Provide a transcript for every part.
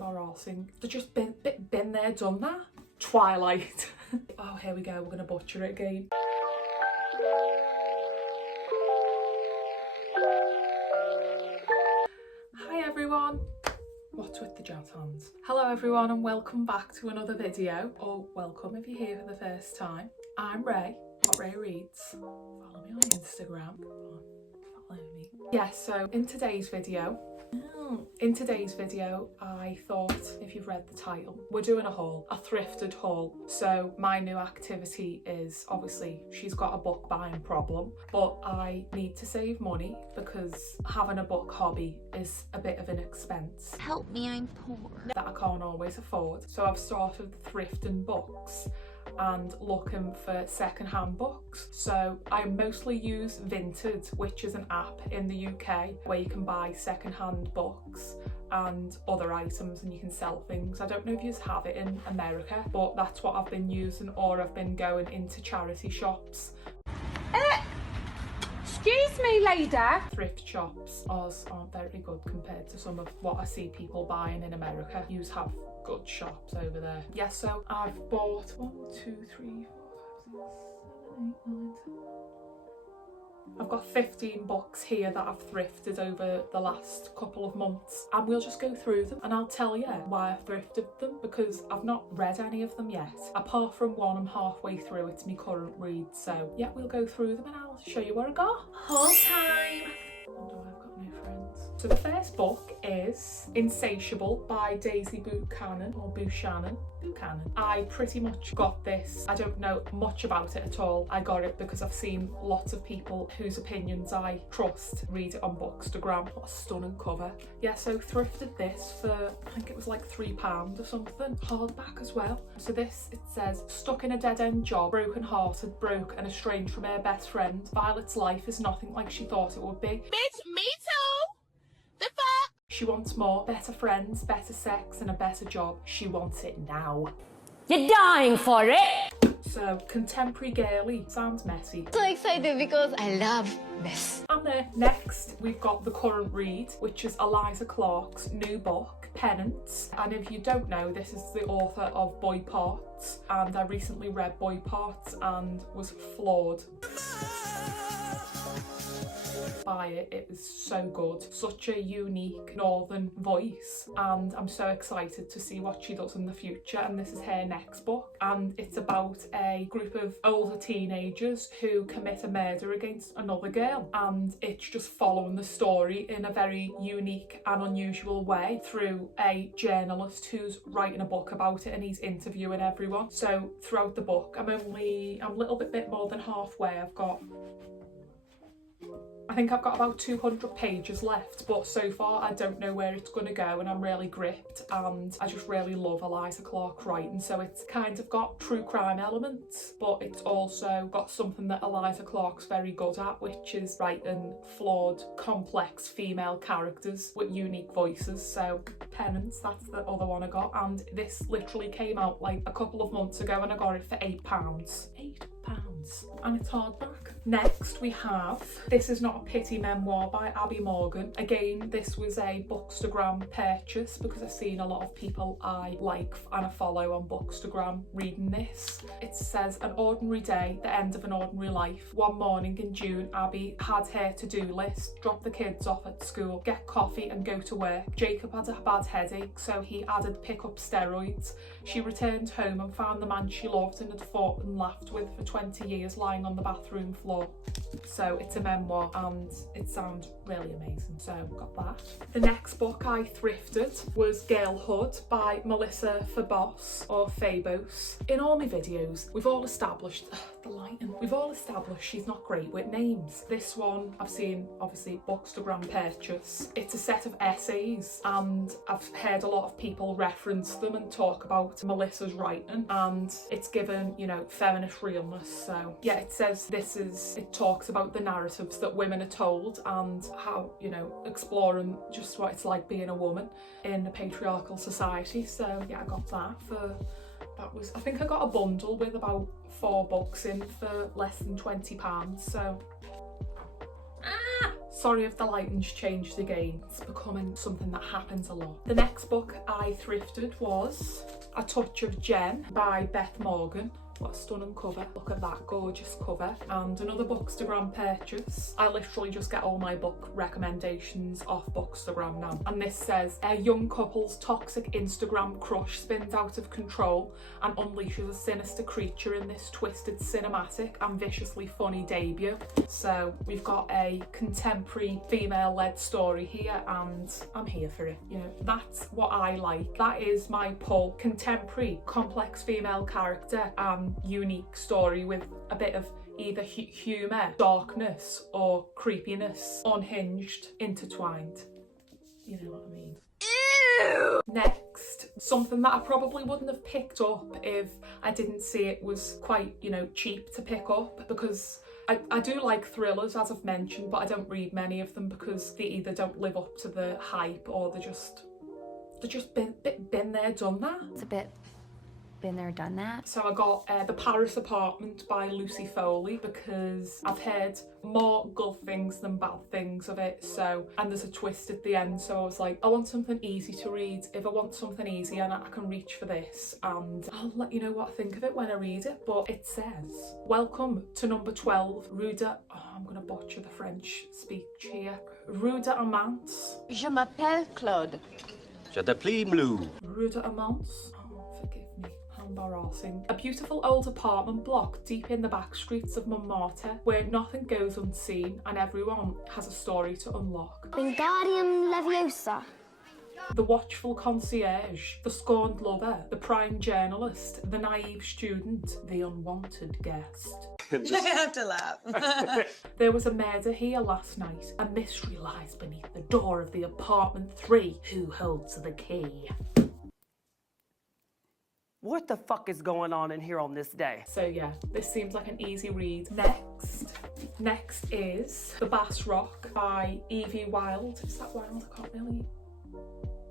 embarrassing. They've just been there, done that. Twilight. Oh, here we go, we're gonna butcher it again. Hi everyone. What's with the jazz hands? Hello everyone and welcome back to another video, or welcome if you're here for the first time. I'm Ray, what Ray reads. Follow me on Instagram. Come on, follow me. Yeah, so in today's video, I thought, if you've read the title, we're doing a haul, a thrifted haul. So my new activity is, obviously, she's got a book buying problem, but I need to save money because having a book hobby is a bit of an expense. Help me, I'm poor. That I can't always afford. So I've started thrifting books and looking for second-hand books. So I mostly use Vinted, which is an app in the UK where you can buy second-hand books and other items and you can sell things. I don't know if you have it in America, but that's what I've been using, or I've been going into charity shops. Excuse me, lady. Thrift shops aren't very good compared to some of what I see people buying in America. You have good shops over there. Yeah, so I've bought 1, 2, 3, 4, 5, 6, 7, 8, 9, 10. I've got 15 books here that I've thrifted over the last couple of months, and we'll just go through them and I'll tell you why I thrifted them, because I've not read any of them yet. Apart from one, I'm halfway through, it's my current read. So yeah, we'll go through them and I'll show you where I got. Haul time! Wonder why I've got no friends. So the first book is Insatiable by Buchanan. I pretty much got this. I don't know much about it at all. I got it because I've seen lots of people whose opinions I trust read it on Bookstagram. What a stunning cover. Yeah, so thrifted this for, I think it was like £3 or something. Hardback as well. So this, it says, stuck in a dead-end job, broken hearted, broke and estranged from her best friend, Violet's life is nothing like she thought it would be. Bitch, me too! The fuck? She wants more, better friends, better sex and a better job. She wants it now. You're dying for it. So, contemporary girly. Sounds messy. So excited because I love this. And next, we've got the current read, which is Eliza Clarke's new book, Penance. And if you don't know, this is the author of Boy Parts. And I recently read Boy Parts and was floored by it. It was so good, such a unique northern voice, and I'm so excited to see what she does in the future. And this is her next book, and it's about a group of older teenagers who commit a murder against another girl, and it's just following the story in a very unique and unusual way through a journalist who's writing a book about it, and he's interviewing everyone. So throughout the book, I'm a little bit more than halfway. I think I've got about 200 pages left, but so far I don't know where it's going to go, and I'm really gripped, and I just really love Eliza Clarke writing. So it's kind of got true crime elements, but it's also got something that Eliza Clarke's very good at, which is writing flawed, complex female characters with unique voices. So Penance, that's the other one I got, and this literally came out like a couple of months ago and I got it for £8. £8. And it's hardback. Next we have This Is Not a Pity memoir by Abby Morgan. Again, this was a Bookstagram purchase because I've seen a lot of people I like and I follow on Bookstagram reading this. It says, an ordinary day, the end of an ordinary life. One morning in June, Abby had her to-do list, drop the kids off at school, get coffee and go to work. Jacob had a bad headache, so he added pick up steroids. She returned home and found the man she loved and had fought and laughed with for 20 years lying on the bathroom floor. So it's a memoir and it sounds really amazing, so got that. The next book I thrifted was Girlhood by Melissa Febos, or Febos. In all my videos, we've all established the lighting. We've all established she's not great with names. This one I've seen, obviously, Bookstagram purchase. It's a set of essays and I've heard a lot of people reference them and talk about Melissa's writing, and it's given, you know, feminist realness. So yeah, it says it talks about the narratives that women are told and how, you know, exploring just what it's like being a woman in a patriarchal society. So yeah, I got that was, I think I got a bundle with about 4 books in for less than £20. So Sorry if the lighting's changed again. It's becoming something that happens a lot. The next book I thrifted was A Touch of Gem by Beth Morgan. What a stunning cover. Look at that gorgeous cover. And another Bookstagram purchase. I literally just get all my book recommendations off Bookstagram now. And this says, a young couple's toxic Instagram crush spins out of control and unleashes a sinister creature in this twisted, cinematic and viciously funny debut. So we've got a contemporary female-led story here and I'm here for it. You know, that's what I like. That is my pull. Contemporary, complex female character and unique story with a bit of either humour, darkness or creepiness, unhinged, intertwined. You know what I mean? Ew. Next, something that I probably wouldn't have picked up if I didn't see it was quite, you know, cheap to pick up, because I do like thrillers, as I've mentioned, but I don't read many of them because they either don't live up to the hype or they're just been there, done that. It's a bit been there, done that. So I got The Paris Apartment by Lucy Foley because I've heard more good things than bad things of it. So, and there's a twist at the end, so I was like, I want something easy to read. If I want something easy, and I can reach for this, and I'll let you know what I think of it when I read it. But it says, welcome to number 12, Rue de... Oh, I'm gonna butcher the French speech here. Rue de Amance. Je m'appelle Claude. Je t'appelle Mlou. Rue de Amance. Oh, forgive me. Embarrassing. A beautiful old apartment block deep in the back streets of Montmartre, where nothing goes unseen and everyone has a story to unlock. Wingardium Leviosa. The watchful concierge, the scorned lover, the prime journalist, the naive student, the unwanted guest. I have to laugh. There was a murder here last night. A mystery lies beneath the door of the apartment 3. Who holds the key? What the fuck is going on in here on this day? So yeah, this seems like an easy read. Next is The Bass Rock by Evie Wyld. Is that Wyld? I can't really...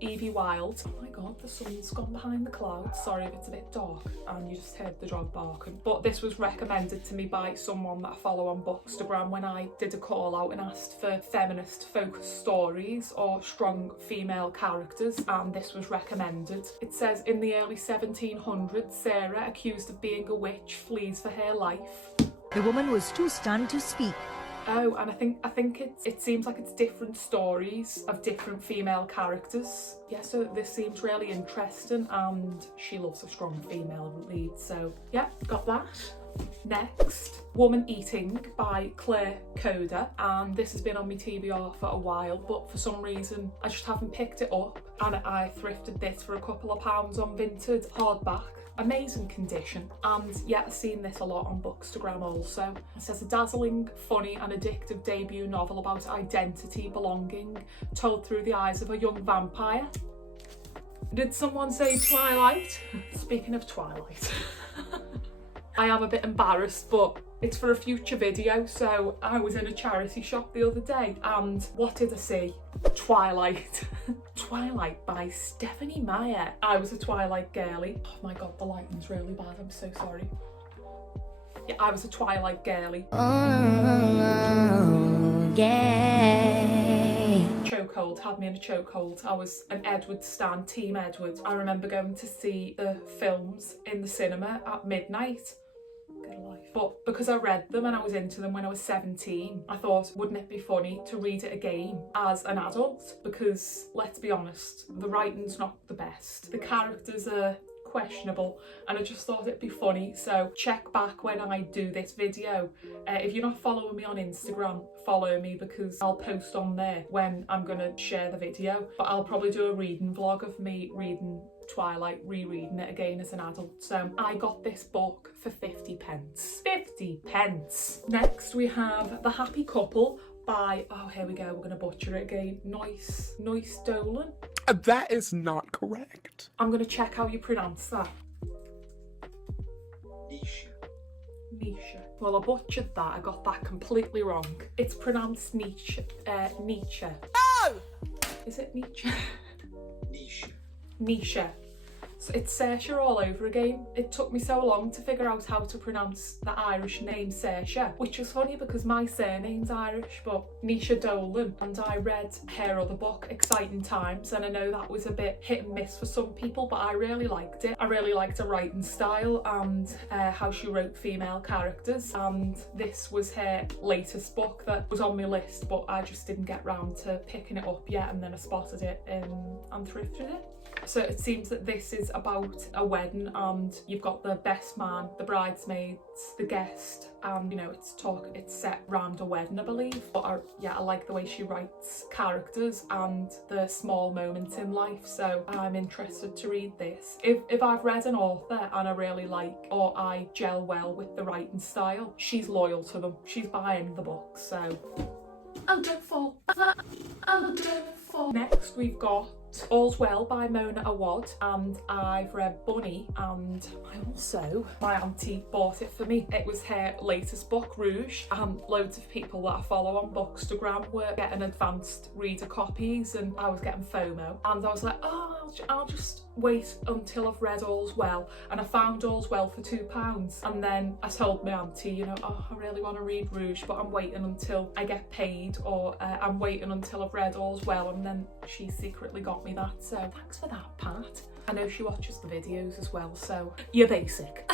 Evie Wyld. Oh my god, the sun's gone behind the clouds. Sorry if it's a bit dark and you just heard the dog barking. But this was recommended to me by someone that I follow on Bookstagram when I did a call out and asked for feminist focused stories or strong female characters, and this was recommended. It says, in the early 1700s, Sarah, accused of being a witch, flees for her life. The woman was too stunned to speak. Oh, and I think it seems like it's different stories of different female characters. Yeah, so this seems really interesting and she loves a strong female lead, so yeah, got that. Next, Woman Eating by Clarke, kohda, and this has been on my TBR for a while, but for some reason I just haven't picked it up, and I thrifted this for a couple of pounds on Vinted, hardback. Amazing condition, and yeah, I've seen this a lot on Bookstagram also. It says, a dazzling, funny and addictive debut novel about identity, belonging, told through the eyes of a young vampire. Did someone say Twilight? Speaking of Twilight, I am a bit embarrassed, but it's for a future video. So I was in a charity shop the other day and what did I see? Twilight. Twilight by Stephanie Meyer. I was a Twilight girly. Oh my god, the lighting's really bad, I'm so sorry. Yeah, I was a Twilight girly. Oh, yeah. Chokehold, had me in a chokehold. I was an Edward stan, Team Edward. I remember going to see the films in the cinema at midnight. Good life. But because I read them and I was into them when I was 17, I thought, wouldn't it be funny to read it again as an adult? Because let's be honest, the writing's not the best. The characters are questionable, and I just thought it'd be funny. So check back when I do this video. If you're not following me on Instagram, follow me because I'll post on there when I'm gonna share the video. But I'll probably do a reading vlog of me reading Twilight, rereading it again as an adult. So I got this book for 50 pence. 50 pence. Next we have The Happy Couple by, oh here we go, we're gonna butcher it again, naoise Dolan. That is not correct. I'm gonna check how you pronounce that. Nietzsche. Well, I butchered that. I got that completely wrong. It's pronounced Nietzsche. Oh! Is it Nietzsche? Niche. Nietzsche. So it's Saoirse all over again. It took me so long to figure out how to pronounce the Irish name Saoirse, which was funny because my surname's Irish, but naoise Dolan, and I read her other book, Exciting Times, and I know that was a bit hit and miss for some people, but I really liked it. I really liked her writing style and how she wrote female characters, and this was her latest book that was on my list, but I just didn't get round to picking it up yet, and then I spotted it and thrifted it. So it seems that this is about a wedding, and you've got the best man, the bridesmaids, the guest, and you know it's set round a wedding, I believe. But I like the way she writes characters and the small moments in life, so I'm interested to read this. If I've read an author and I really like, or I gel well with the writing style, she's loyal to them. She's buying the book, so I'll go for. Next we've got All's Well by Mona Awad, and I've read Bunny, and my auntie bought it for me. It was her latest book, Rouge, and loads of people that I follow on Bookstagram were getting advanced reader copies, and I was getting FOMO, and I was like, oh, I'll just wait until I've read All's Well, and I found All's Well for £2, and then I told my auntie, you know, oh, I really want to read Rouge, but I'm waiting until I get paid, or I'm waiting until I've read All's Well, and then she secretly got me that, so thanks for that, Pat. I know she watches the videos as well, so you're basic.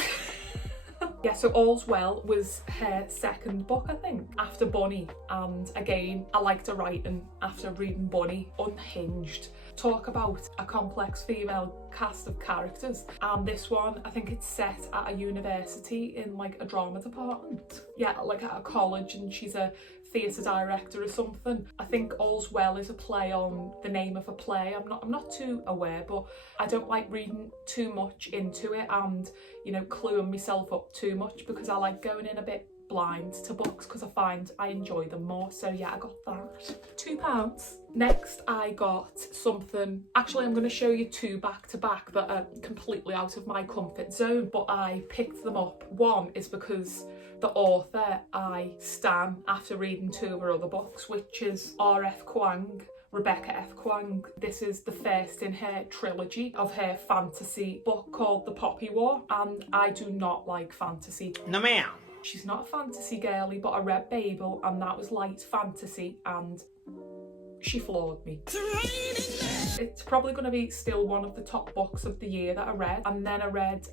Yeah, so All's Well was her second book, I think, after Bunny, and again, I liked her writing after reading Bunny. Unhinged. Talk about a complex female cast of characters, and this one, I think it's set at a university in like a drama department. Yeah, like at a college, and she's a theatre director or something. I think All's Well is a play on the name of a play. I'm not too aware, but I don't like reading too much into it and, you know, cluing myself up too much, because I like going in a bit blind to books because I find I enjoy them more. So yeah, I got that. £2. Next I got something, actually I'm going to show you two back to back that are completely out of my comfort zone, but I picked them up. One is because the author I stan after reading two of her other books, which is R.F. Kuang, Rebecca F. Kuang. This is the first in her trilogy of her fantasy book called The Poppy War, and I do not like fantasy. No ma'am. She's not a fantasy girly, but I read Babel and that was light fantasy, and she floored me. It's probably going to be still one of the top books of the year that I read. And then I read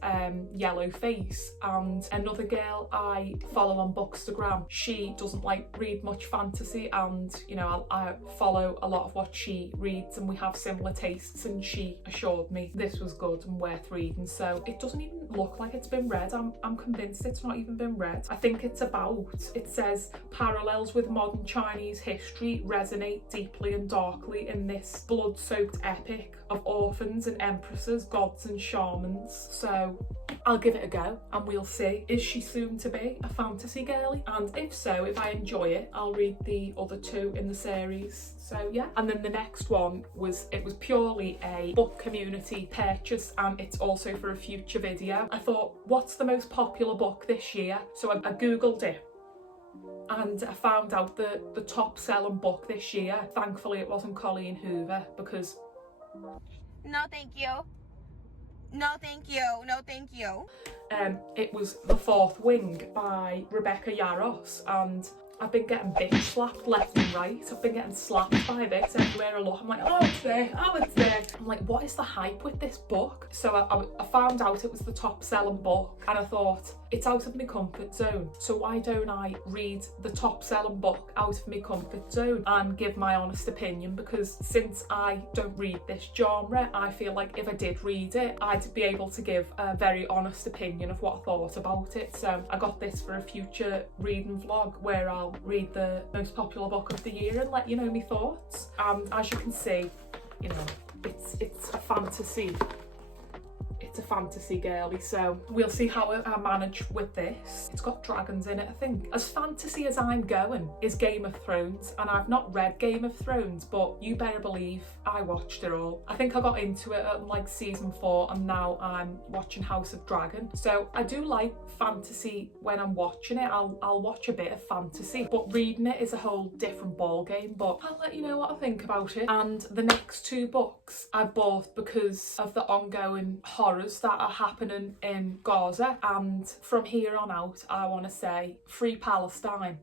Yellow Face, and another girl I follow on Bookstagram, she doesn't read much fantasy, and you know, I follow a lot of what she reads and we have similar tastes, and she assured me this was good and worth reading. So it doesn't even look like it's been read. I'm convinced it's not even been read. I think it says parallels with modern Chinese history resonate deeply and darkly in this blood-soaked epic of orphans and empresses, gods and shamans. So I'll give it a go and we'll see. Is she soon to be a fantasy girly? And if so, if I enjoy it, I'll read the other two in the series. So yeah. And then the next one was purely a book community purchase, and it's also for a future video. I thought, what's the most popular book this year? So I googled it, and I found out the top selling book this year. Thankfully it wasn't Colleen Hoover, because No, thank you. No, thank you. No, thank you. It was The Fourth Wing by Rebecca Yarros, and I've been getting bitch slapped left and right. I've been getting slapped by this everywhere I look. I'm like, oh, it's there, oh, it's there. I'm like, what is the hype with this book? So I found out it was the top selling book, and I thought, it's out of my comfort zone, so why don't I read the top selling book out of my comfort zone and give my honest opinion? Because since I don't read this genre, I feel like if I did read it, I'd be able to give a very honest opinion of what I thought about it. So I got this for a future reading vlog where I'll read the most popular book of the year and let you know my thoughts. And as you can see, you know, it's a fantasy. bit of fantasy girly, so we'll see how I manage with this. It's got dragons in it, I think. As fantasy as I'm going is Game of Thrones, and I've not read Game of Thrones, but you better believe I watched it all. I think I got into it at like season 4, and now I'm watching House of Dragon. So I do like fantasy when I'm watching it. I'll watch a bit of fantasy, but reading it is a whole different ball game. But I'll let you know what I think about it. And the next 2 books I bought because of the ongoing horrors that are happening in Gaza, and from here on out I want to say free Palestine.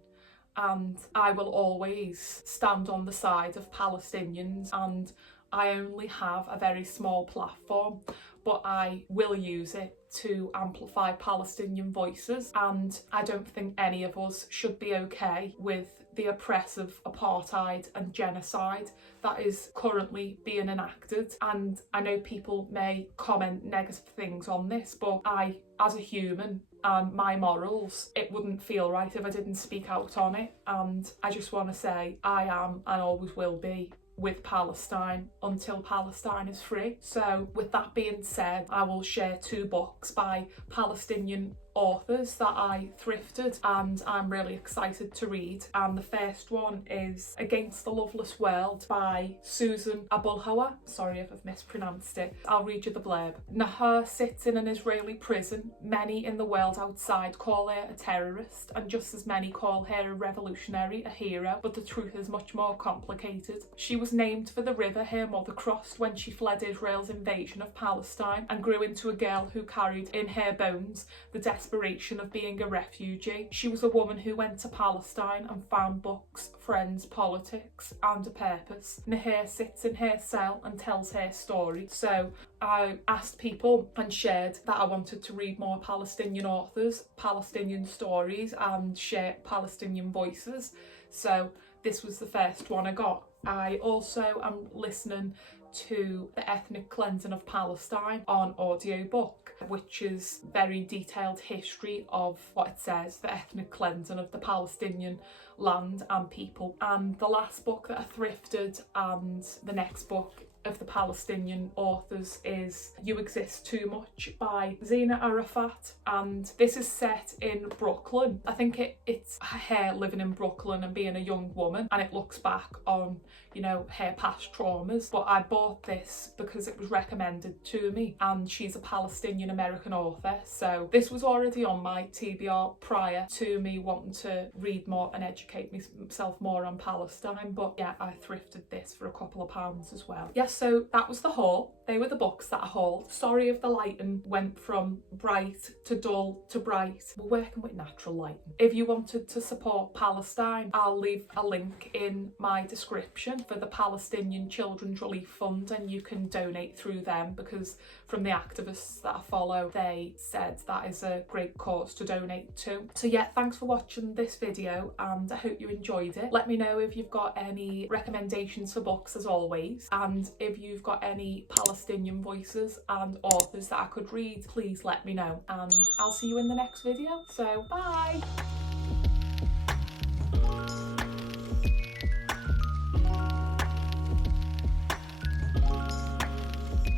And I will always stand on the side of Palestinians, and I only have a very small platform, but I will use it to amplify Palestinian voices, and I don't think any of us should be okay with the oppressive apartheid and genocide that is currently being enacted. And I know people may comment negative things on this, but I, as a human, and my morals, it wouldn't feel right if I didn't speak out on it. And I just want to say I am and always will be with Palestine until Palestine is free. So with that being said, I will share 2 books by Palestinian authors that I thrifted and I'm really excited to read. And the first one is Against the Loveless World by Susan Abulhawa. Sorry if I've mispronounced it. I'll read you the blurb. Naoise sits in an Israeli prison. Many in the world outside call her a terrorist, and just as many call her a revolutionary, a hero, but the truth is much more complicated. She was named for the river her mother crossed when she fled Israel's invasion of Palestine, and grew into a girl who carried in her bones the desperation of being a refugee. She was a woman who went to Palestine and found books, friends, politics and a purpose. Naoise sits in her cell and tells her story. So I asked people and shared that I wanted to read more Palestinian authors, Palestinian stories and share Palestinian voices. So this was the first one I got. I also am listening to The Ethnic Cleansing of Palestine on audiobook, which is very detailed history of what it says, the ethnic cleansing of the Palestinian land and people. And the last book that I thrifted, and the next book of the Palestinian authors, is You Exist Too Much by Zina Arafat, and this is set in Brooklyn. I think it's her living in Brooklyn and being a young woman, and it looks back on, you know, her past traumas. But I bought this because it was recommended to me, and she's a Palestinian American author, so this was already on my TBR prior to me wanting to read more and educate myself more on Palestine. But yeah, I thrifted this for a couple of pounds as well. Yes, so that was the haul. They were the books that I hauled. Sorry if the lighting went from bright to dull to bright. We're working with natural lighting. If you wanted to support Palestine, I'll leave a link in my description for the Palestinian Children's Relief Fund, and you can donate through them, because from the activists that I follow, they said that is a great cause to donate to. So yeah, thanks for watching this video, and I hope you enjoyed it. Let me know if you've got any recommendations for books, as always, and if you've got any Palestinian voices and authors that I could read, please let me know, and I'll see you in the next video. So bye.